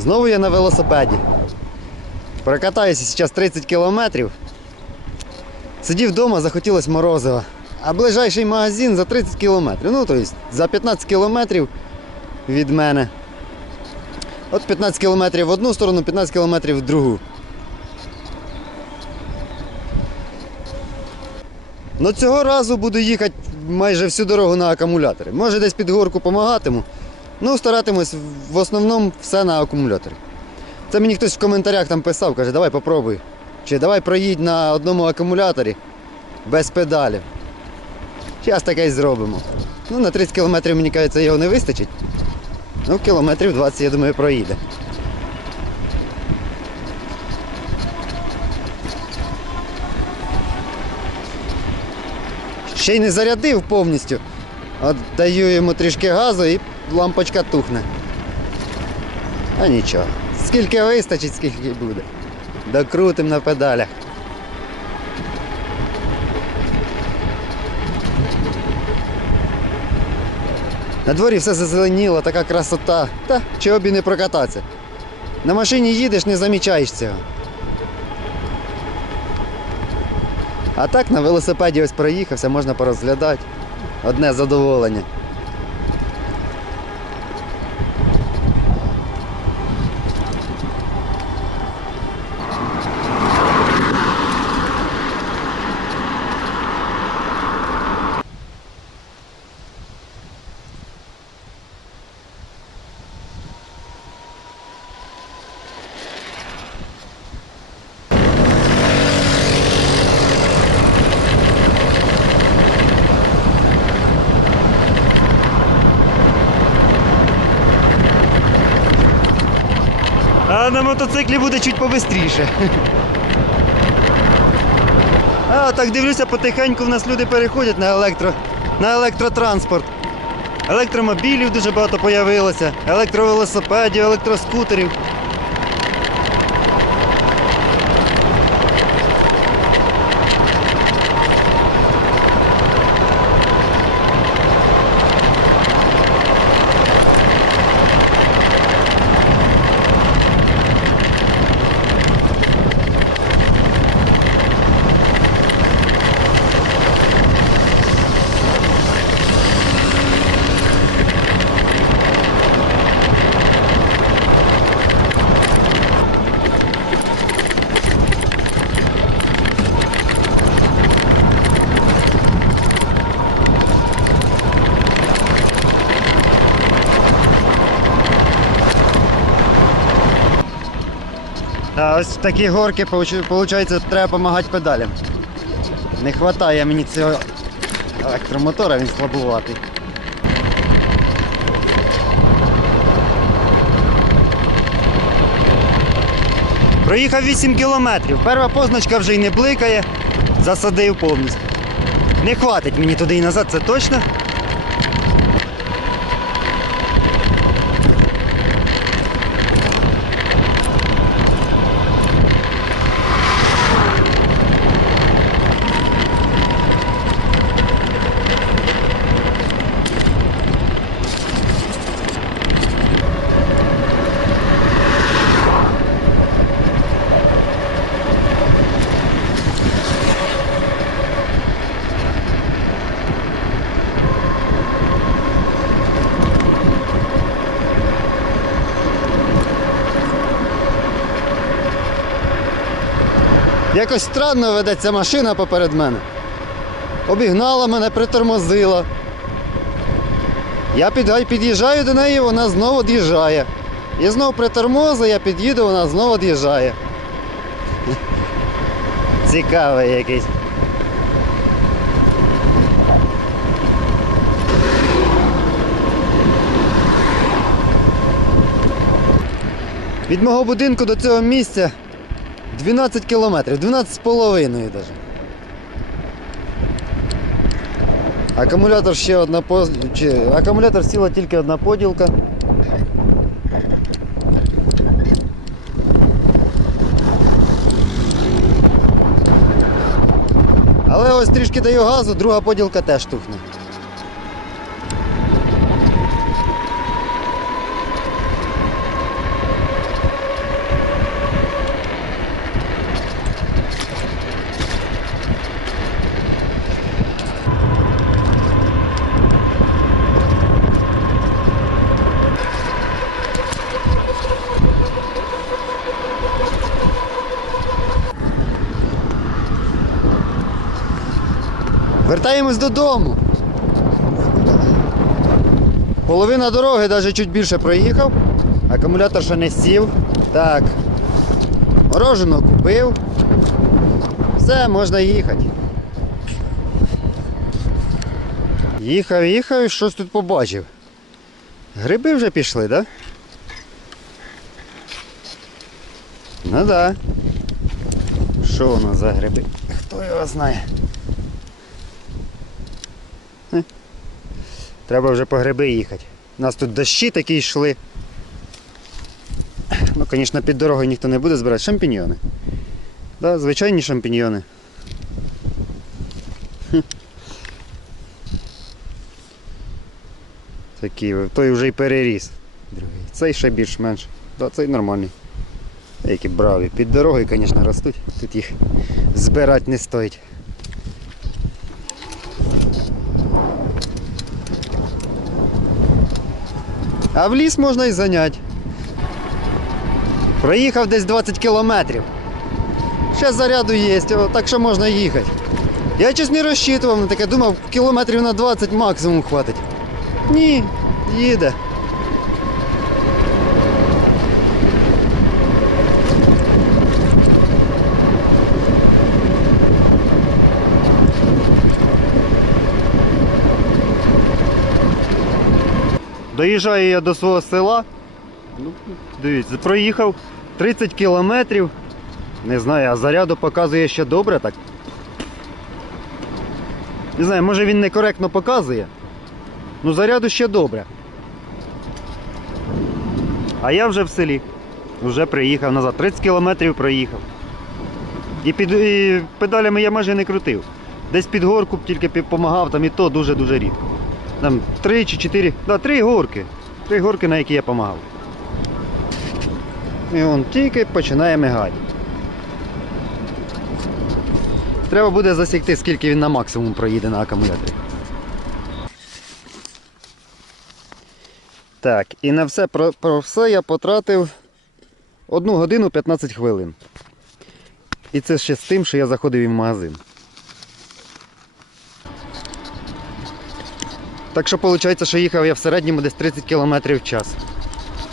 Знову я на велосипеді. Прокатаюся зараз 30 кілометрів. Сидів вдома, захотілось морозива. А ближайший магазин за 30 кілометрів. Ну, тобто за 15 кілометрів від мене. От 15 кілометрів в одну сторону, 15 кілометрів в другу. Ну цього разу буду їхати майже всю дорогу на акумуляторі. Може десь під горку помагатиму. Ну, старатимусь в основному все на акумуляторі. Це мені хтось в коментарях там писав, каже, давай попробуй. Чи давай проїдь на одному акумуляторі без педалів. Зараз таке й зробимо. Ну, на 30 кілометрів, мені кажеться, його не вистачить. Ну, кілометрів 20, я думаю, проїде. Ще й не зарядив повністю. От даю йому трішки газу і лампочка тухне. А нічого. Скільки вистачить, скільки буде. Докрутим на педалях. На дворі все зазеленіло, така красота. Та чого б і не прокататися. На машині їдеш, не замічаєш цього. А так на велосипеді ось проїхався, можна порозглядати. Одне задоволення. А на мотоциклі буде чуть побистріше. А так дивлюся, потихеньку в нас люди переходять на електро, на електротранспорт. Електромобілів дуже багато появилося, електровелосипедів, електроскутерів. А ось в такі горки, виходить, треба допомагати педалям. Не вистачає мені цього електромотора, він слабуватий. Проїхав 8 кілометрів. Перша позначка вже й не бликає, засадив повністю. Не хватить мені туди і назад, це точно. Якось странно ведеться машина поперед мене. Обігнала мене, притормозила. Я під'їжджаю до неї, вона знову від'їжджає. І знову притормозила, я під'їду, вона знову від'їжджає. Цікавий якийсь. Від мого будинку до цього місця 12 кілометрів, 12 з. Акумулятор ще одна чи... Акумулятор сіла тільки одна поділка. Але ось трішки даю газу, друга поділка теж тухне. Вертаємось додому. Половина дороги навіть чуть більше проїхав. Акумулятор ще не сів. Так. Мороженого купив. Все, можна їхати. Їхав, їхав і щось тут побачив. Гриби вже пішли, так? Да? Ну да. Що у нас за гриби? Хто його знає? Треба вже по гриби їхати. У нас тут дощі такі йшли. Ну, звісно, під дорогою ніхто не буде збирати. Шампіньйони. Да, звичайні шампіньйони. Такі, той вже й переріс. Другий. Цей ще більш-менш. Да, цей нормальний. Які браві. Під дорогою, звісно, ростуть. Тут їх збирати не стоїть. А в ліс можна і заняти. Проїхав десь 20 кілометрів. Ще заряду є, так що можна їхати. Я щось не розчитував таке, думав, кілометрів на 20 максимум хватить. Ні, їде. Доїжджаю я до свого села. Ну, дивіться, проїхав 30 кілометрів. Не знаю, а заряду показує ще добре так. Не знаю, може він некоректно показує. Ну заряду ще добре. А я вже в селі. Вже приїхав назад. 30 кілометрів проїхав. І, під, і педалями я майже не крутив. Десь під горку тільки допомагав, там і то дуже-дуже рідко. Там три чи чотири, да, три горки. Три горки, на які я допомагав. І він тільки починає мигати. Треба буде засікти, скільки він на максимум проїде на акумуляторі. Так, і на все про, про все я потратив 1 годину 15 хвилин. І це ще з тим, що я заходив в магазин. Так що виходить, що їхав я в середньому десь 30 км в час.